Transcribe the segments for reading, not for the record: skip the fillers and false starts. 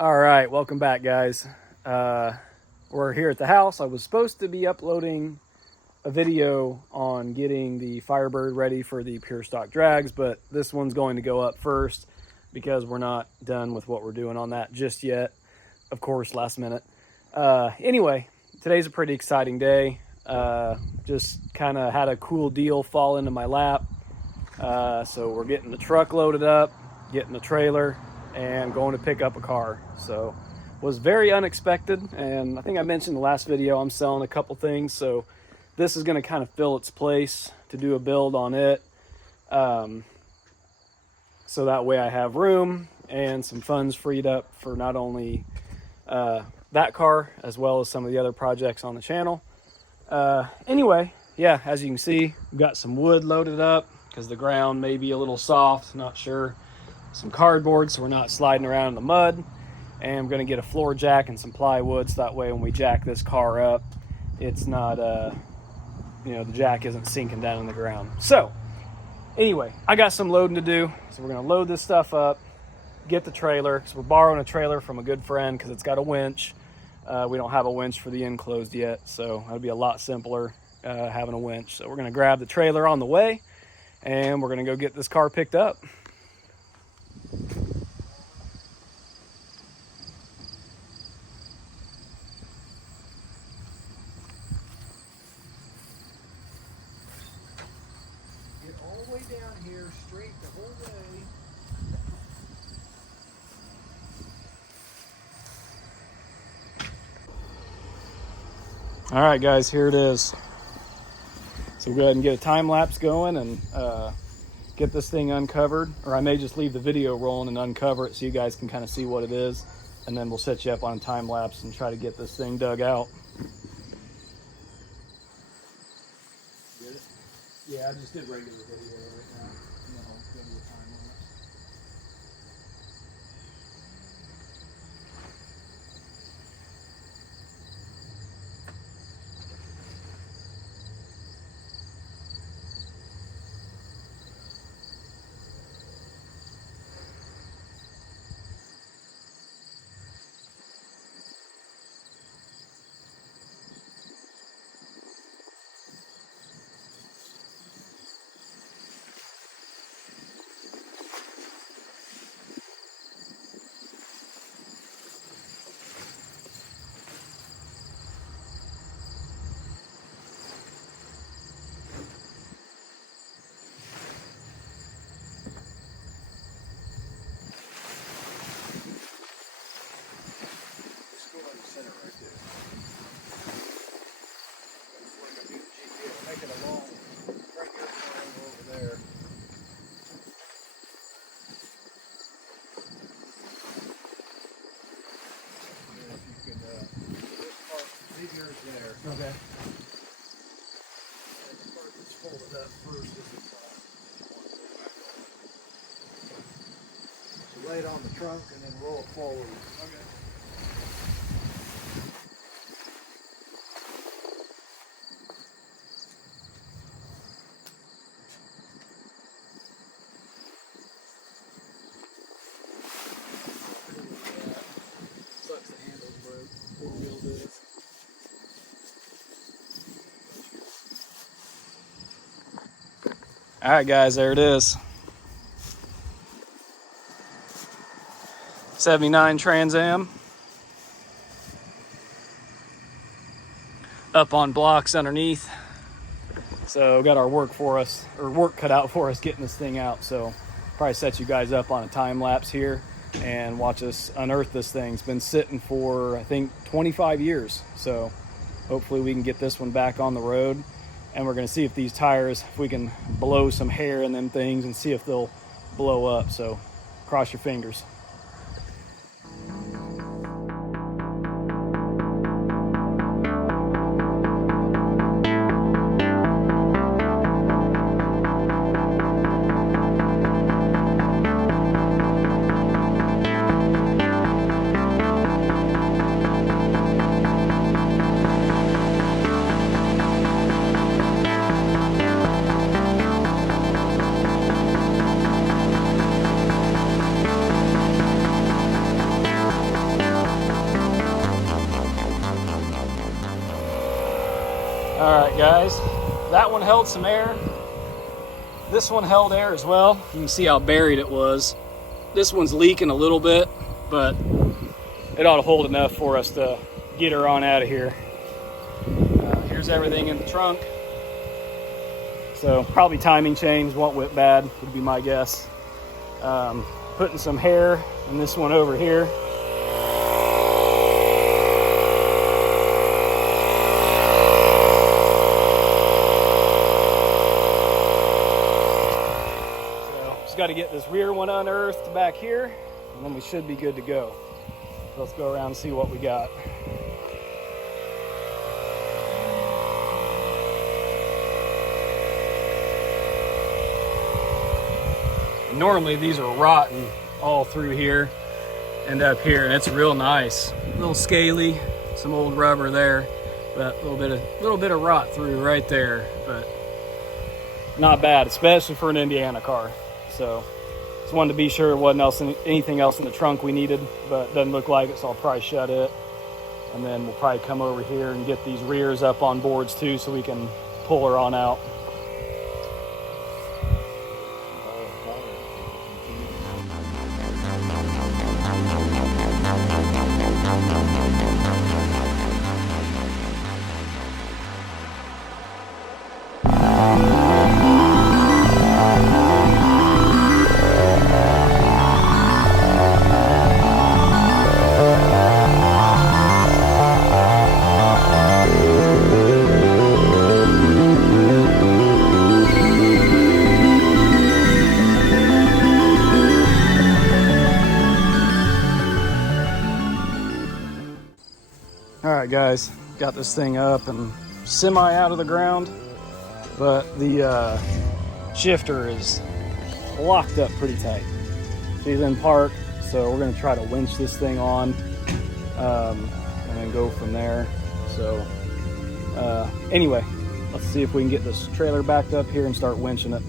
All right, welcome back, guys. We're here at the house. I was supposed to be uploading a video on getting the Firebird ready for the pure stock drags, but this one's going to go up first because we're not done with what we're doing on that just yet. Of course, last minute. Anyway, today's a pretty exciting day. Just kind of had a cool deal fall into my lap. So we're getting the truck loaded up, getting the trailer, and going to pick up a car. So was very unexpected, and I think I mentioned in the last video I'm selling a couple things, so this is going to kind of fill its place to do a build on it, so that way I have room and some funds freed up for not only that car as well as some of the other projects on the channel. Anyway, yeah, as you can see, we've got some wood loaded up because the ground may be a little soft, not sure. Some cardboard so we're not sliding around in the mud, and I'm going to get a floor jack and some plywood so that way when we jack this car up, it's not the jack isn't sinking down in the ground. So anyway, I got some loading to do, so we're going to load this stuff up, get the trailer. So we're borrowing a trailer from a good friend because it's got a winch. We don't have a winch for the enclosed yet, so that'll be a lot simpler having a winch. So we're going to grab the trailer on the way, and we're going to go get this car picked up. Get all the way down here, straight the whole way. All right, guys, here it is. So we'll go ahead and get a time lapse going and get this thing uncovered, or I may just leave the video rolling and uncover it so you guys can kind of see what it is, and then we'll set you up on a time lapse and try to get this thing dug out. Get it? Yeah, I just did regular video right now. And then I'll go to the time lapse. Just go in the center right there. That's where I'm gonna do the GPS. Make it a long, right here, triangle over there. And if you can, this part, leave yours there. Okay. And the part that's folded up first is this side. So lay it on the trunk and then roll it forward. Okay. Sucks the handles broke. Four wheel disc. All right, guys, there it is. 79 Trans Am. Up on blocks underneath. So we got our work cut out for us getting this thing out. So probably set you guys up on a time lapse here and watch us unearth this thing. It's been sitting for, I think, 25 years. So hopefully we can get this one back on the road. And we're going to see if these tires, if we can blow some hair in them things and see if they'll blow up. So cross your fingers. All right, guys, that one held some air. This one held air as well. You can see how buried it was. This one's leaking a little bit, but it ought to hold enough for us to get her on out of here. Here's everything in the trunk. So probably timing chains won't whip bad, would be my guess. Putting some hair in this one over here. Got to get this rear one unearthed back here, and then we should be good to go. Let's go around and see what we got. Normally these are rotten all through here and up here, and it's real nice. A little scaly, some old rubber there, but a little bit of rot through right there, but not bad, especially for an Indiana car. So just wanted to be sure there wasn't anything else in the trunk we needed, but it doesn't look like it, so I'll probably shut it. And then we'll probably come over here and get these rears up on boards too, so we can pull her on out. All right, guys, got this thing up and semi out of the ground, but the shifter is locked up pretty tight. She's in park, so we're gonna try to winch this thing on and then go from there. So anyway, let's see if we can get this trailer backed up here and start winching it.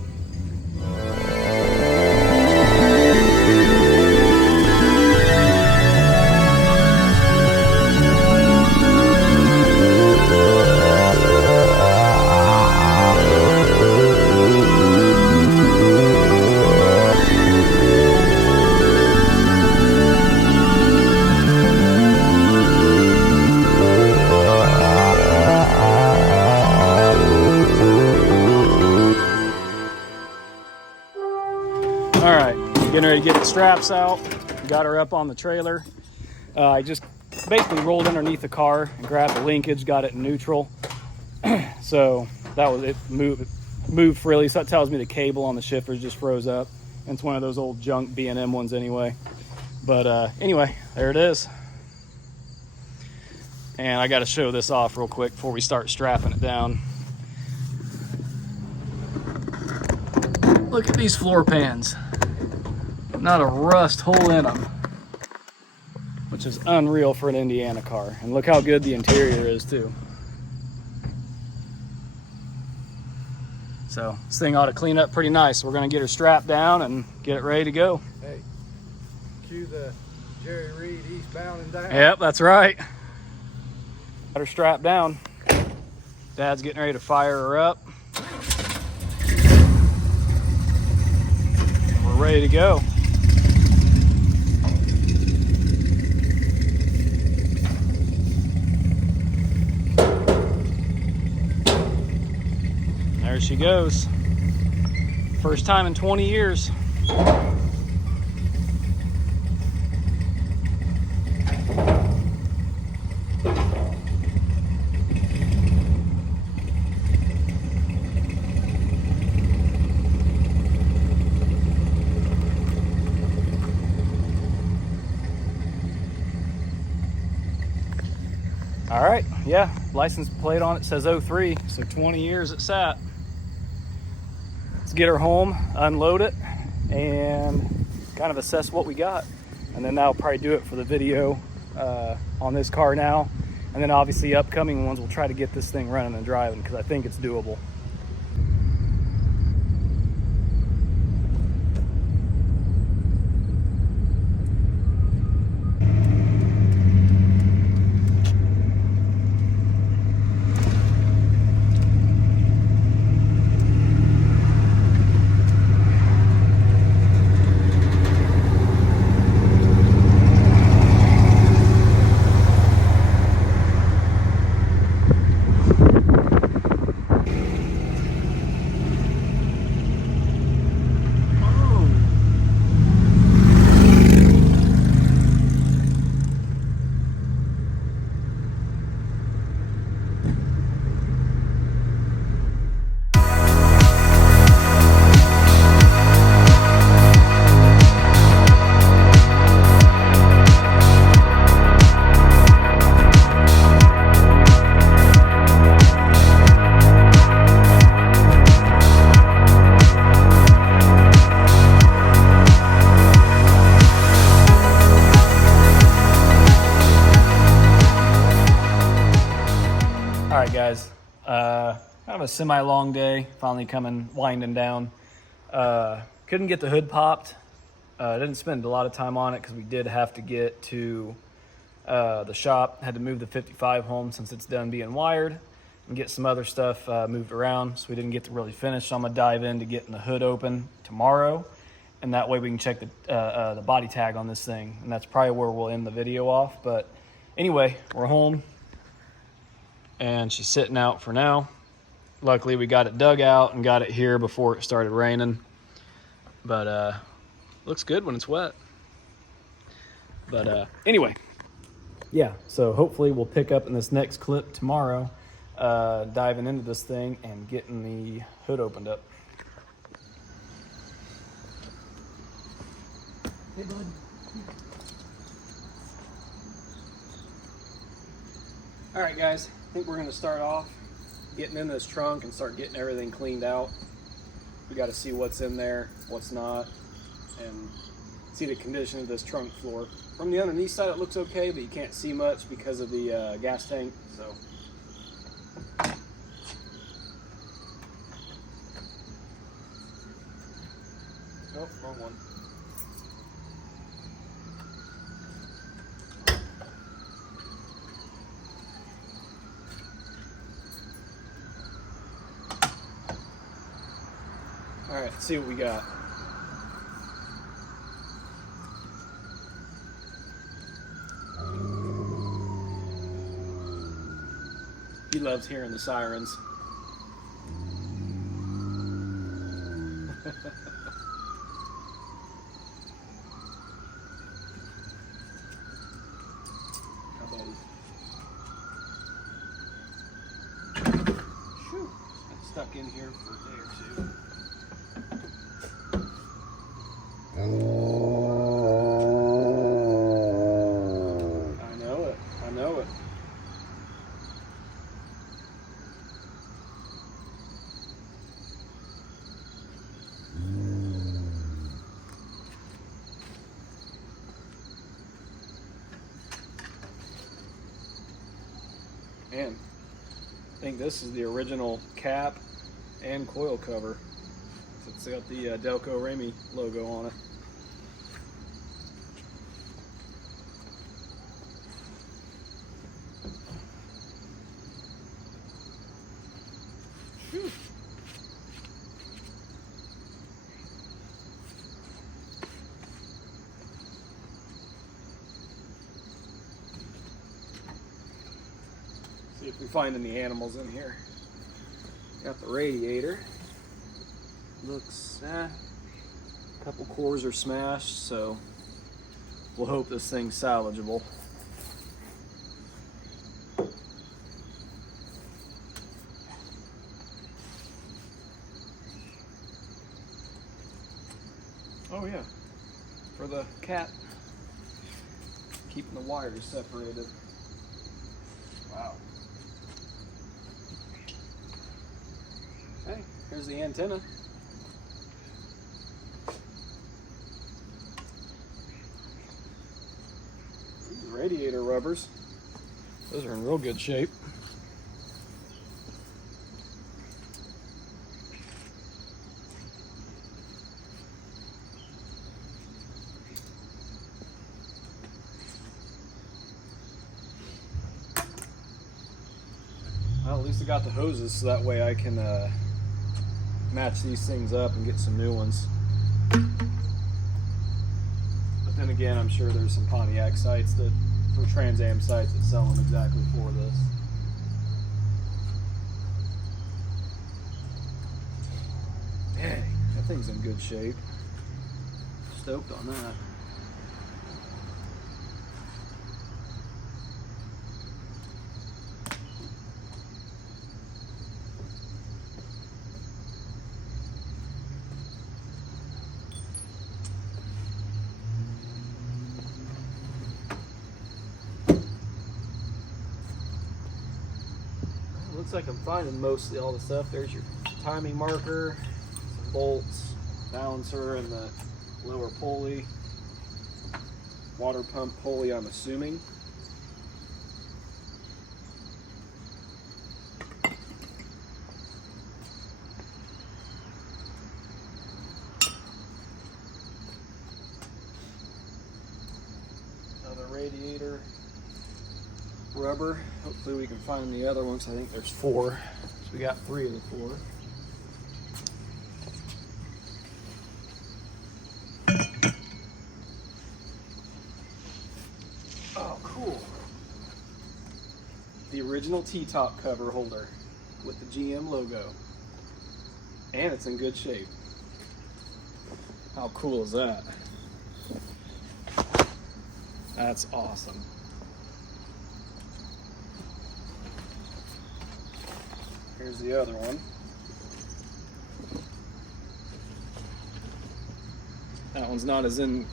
All right, getting ready to get the straps out. Got her up on the trailer. I just basically rolled underneath the car and grabbed the linkage, got it in neutral. So that was it. Moved freely, so that tells me the cable on the shifter just froze up. And it's one of those old junk B&M ones anyway. But anyway, there it is. And I got to show this off real quick before we start strapping it down. Look at these floor pans. Not a rust hole in them, which is unreal for an Indiana car. And look how good the interior is too. So this thing ought to clean up pretty nice. We're gonna get her strapped down and get it ready to go. Hey, cue the Jerry Reed eastbound and down. Yep, that's right. Got her strapped down. Dad's getting ready to fire her up. And we're ready to go. There she goes. First time in 20 years. All right, yeah, license plate on it says 03, so 20 years it sat. Let's get her home, unload it, and kind of assess what we got. And then that'll probably do it for the video on this car now. And then obviously upcoming ones, we'll try to get this thing running and driving because I think it's doable. guys. Kind of a semi-long day, finally winding down. Couldn't get the hood popped. Didn't spend a lot of time on it because we did have to get to the shop. Had to move the 55 home since it's done being wired and get some other stuff moved around, so we didn't get to really finish. So I'm gonna dive into getting the hood open tomorrow, and that way we can check the body tag on this thing, and that's probably where we'll end the video off. But anyway, we're home and she's sitting out for now. Luckily we got it dug out and got it here before it started raining, but looks good when it's wet. But anyway, yeah, so hopefully we'll pick up in this next clip tomorrow, diving into this thing and getting the hood opened up. Hey, bud. All right, guys, I think we're gonna start off getting in this trunk and start getting everything cleaned out. We got to see what's in there, what's not, and see the condition of this trunk floor. From the underneath side, it looks okay, but you can't see much because of the gas tank. So, oh, wrong one. All right, let's see what we got. He loves hearing the sirens. How about he? Shoo. It's stuck in here for a day or two. I know it. I know it. Man, I think this is the original cap and coil cover. It's got the Delco Remy logo on it. Whew. See if we find any animals in here. Got the radiator. Looks, a couple cores are smashed, so we'll hope this thing's salvageable. Oh yeah, for the cat, keeping the wires separated. Wow. Hey, here's the antenna. Radiator rubbers. Those are in real good shape. Well, at least I got the hoses so that way I can match these things up and get some new ones. But then again, I'm sure there's some Pontiac sites that, for Trans Am sites, that sell them exactly for this. Dang, that thing's in good shape. Stoked on that. Looks like I'm finding mostly all the stuff. There's your timing marker, some bolts, balancer, and the lower pulley, water pump pulley, I'm assuming. radiator rubber. Hopefully we can find the other ones. I think there's 4. So we got 3 of the 4. Oh, cool. The original T-top cover holder with the GM logo. And it's in good shape. How cool is that? That's awesome. Here's the other one. That one's not as in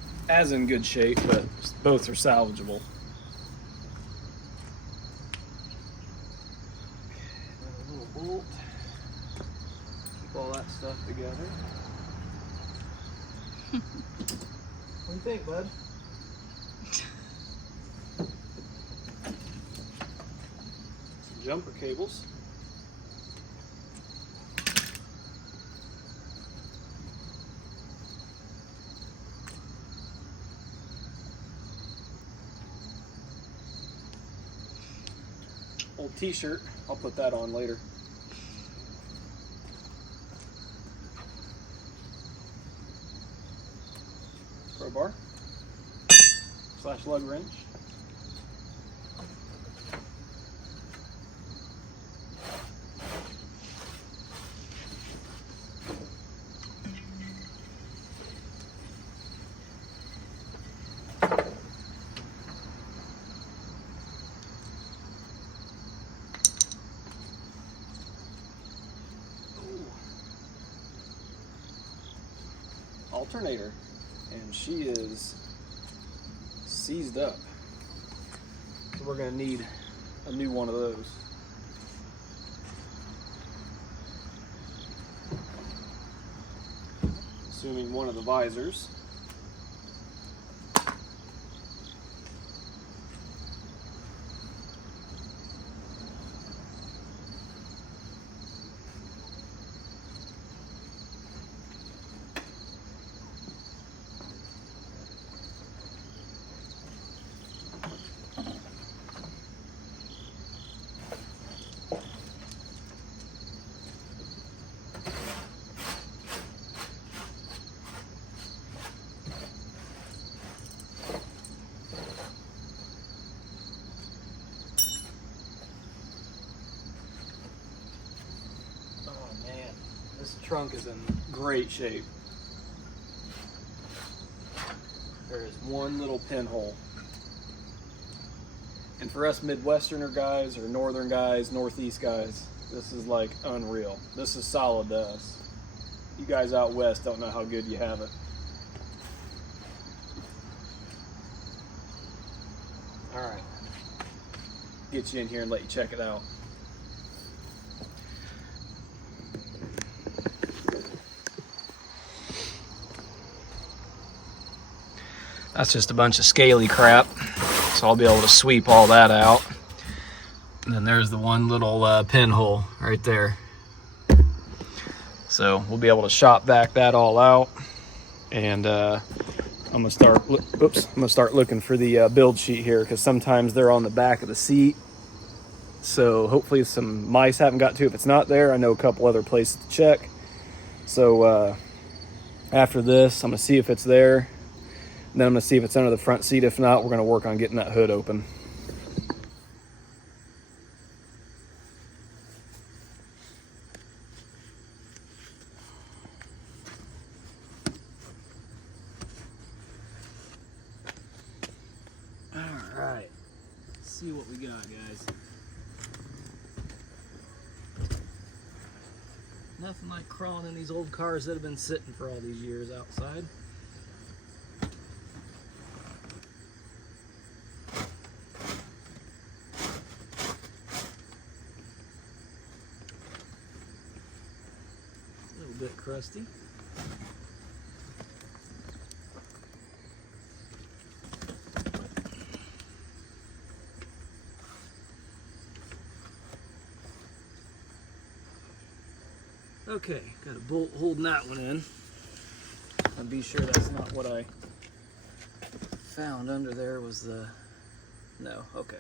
good shape, but both are salvageable. A little bolt. Keep all that stuff together. What do you think, bud? Some jumper cables. Old t-shirt, I'll put that on later. Crowbar / lug wrench. Alternator, and she is seized up, so we're going to need a new one of those. Assuming one of the visors. This trunk is in great shape. There is one little pinhole. And for us Midwesterner guys or Northern guys, Northeast guys, this is like unreal. This is solid to us. You guys out west don't know how good you have it. All right. Get you in here and let you check it out. That's just a bunch of scaly crap, so I'll be able to sweep all that out. And then there's the one little pinhole right there. So we'll be able to shop vac that all out, and I'm gonna start looking for the build sheet here, because sometimes they're on the back of the seat. So hopefully some mice haven't got to. If it's not there, I know a couple other places to check. So after this, I'm gonna see if it's there. And then I'm going to see if it's under the front seat. If not, we're going to work on getting that hood open. All right. Let's see what we got, guys. Nothing like crawling in these old cars that have been sitting for all these years outside. Bit crusty. Okay, got a bolt holding that one in. And be sure that's not what I found under there was the No, okay.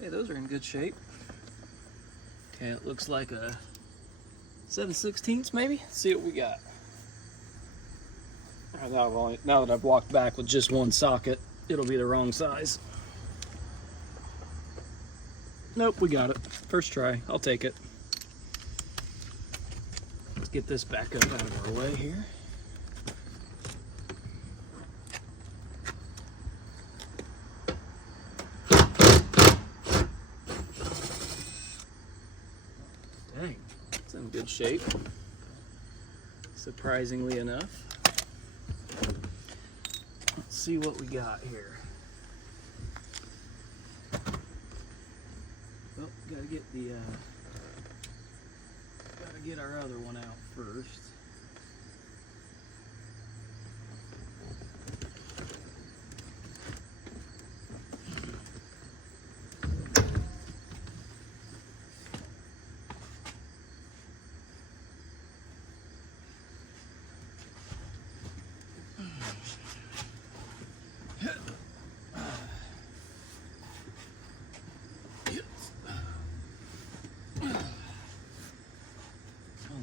Hey, those are in good shape. Okay, it looks like a 7/16 maybe. Let's see what we got. Now that I've walked back with just one socket, it'll be the wrong size. Nope, we got it. First try, I'll take it. Let's get this back up out of our way here. Dang, it's in good shape, surprisingly enough. Let's see what we got here. Well, gotta get our other one out first.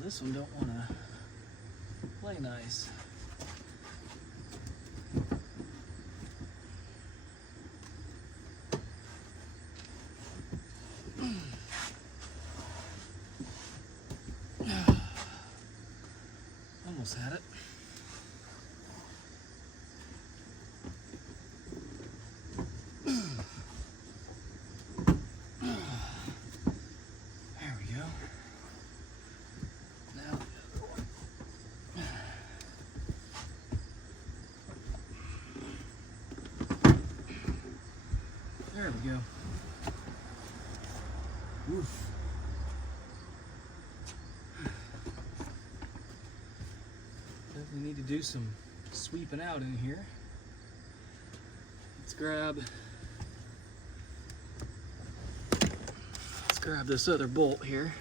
This one don't want to play nice. Almost had it. There we go. Oof. Definitely need to do some sweeping out in here. Let's grab this other bolt here.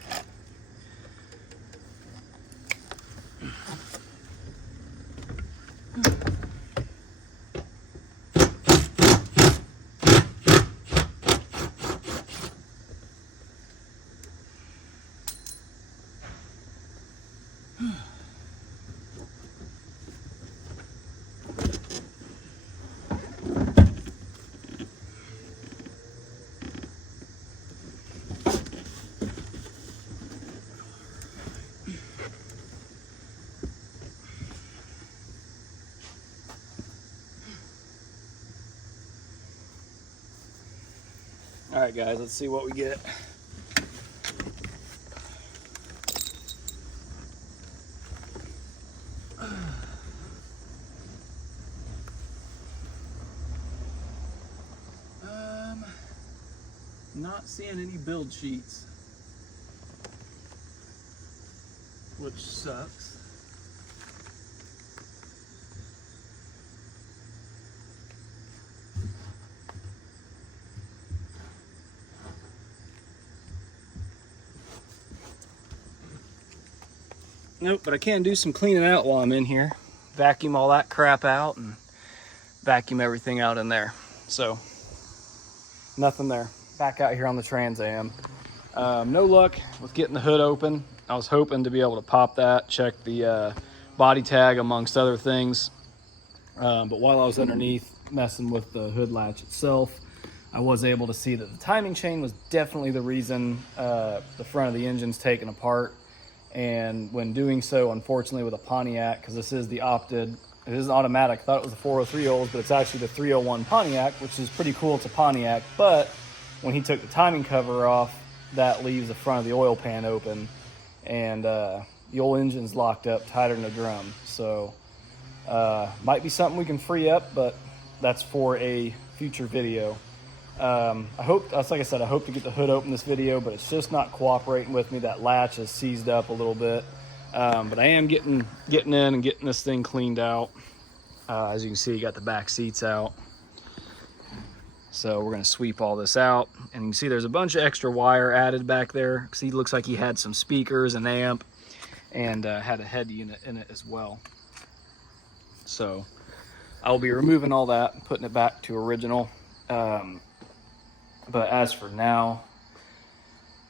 All right, guys, let's see what we get. Not seeing any build sheets, which sucks. Nope, but I can do some cleaning out while I'm in here. Vacuum all that crap out and vacuum everything out in there. So, nothing there. Back out here on the Trans Am. No luck with getting the hood open. I was hoping to be able to pop that, check the body tag amongst other things. But while I was underneath messing with the hood latch itself, I was able to see that the timing chain was definitely the reason the front of the engine's taken apart. And when doing so, unfortunately with a Pontiac, because this is the opted, it is an automatic. I thought it was the 403 Olds, but it's actually the 301 Pontiac, which is pretty cool. It's a Pontiac, but when he took the timing cover off, that leaves the front of the oil pan open, and the old engine's locked up tighter than a drum. So might be something we can free up, but that's for a future video. I hope, like I said, I hope to get the hood open this video, but it's just not cooperating with me. That latch is seized up a little bit, but I am getting in and getting this thing cleaned out. As you can see, you got the back seats out. So we're gonna sweep all this out, and you can see there's a bunch of extra wire added back there. See, it looks like he had some speakers, an amp, and had a head unit in it as well. So I'll be removing all that and putting it back to original. But as for now,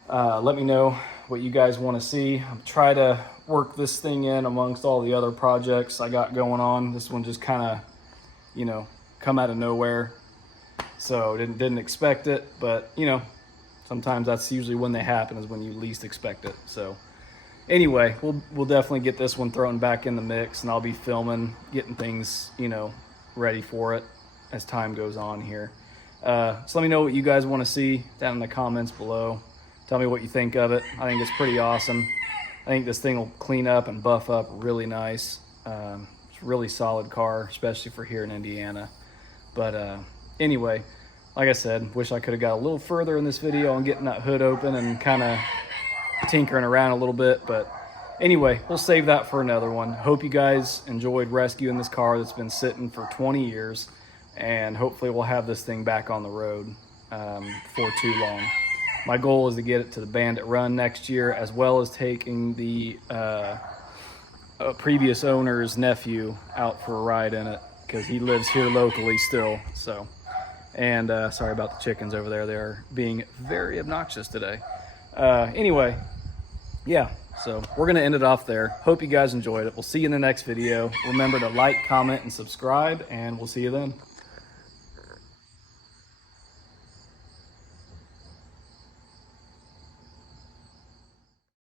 let me know what you guys want to see. I'll try to work this thing in amongst all the other projects I got going on. This one just kind of, you know, come out of nowhere. So didn't expect it, but you know, sometimes that's usually when they happen, is when you least expect it. So anyway, we'll definitely get this one thrown back in the mix, and I'll be filming, getting things, you know, ready for it as time goes on here. So let me know what you guys want to see down in the comments below. Tell me what you think of it. I think it's pretty awesome. I think this thing will clean up and buff up really nice. It's a really solid car, especially for here in Indiana. But anyway, like I said, wish I could have got a little further in this video on getting that hood open and kind of tinkering around a little bit. But anyway, we'll save that for another one. Hope you guys enjoyed rescuing this car that's been sitting for 20 years. And hopefully we'll have this thing back on the road for too long. My goal is to get it to the Bandit Run next year, as well as taking the previous owner's nephew out for a ride in it, because he lives here locally still. So, and sorry about the chickens over there. They're being very obnoxious today. Anyway, yeah, so we're going to end it off there. Hope you guys enjoyed it. We'll see you in the next video. Remember to like, comment, and subscribe, and we'll see you then.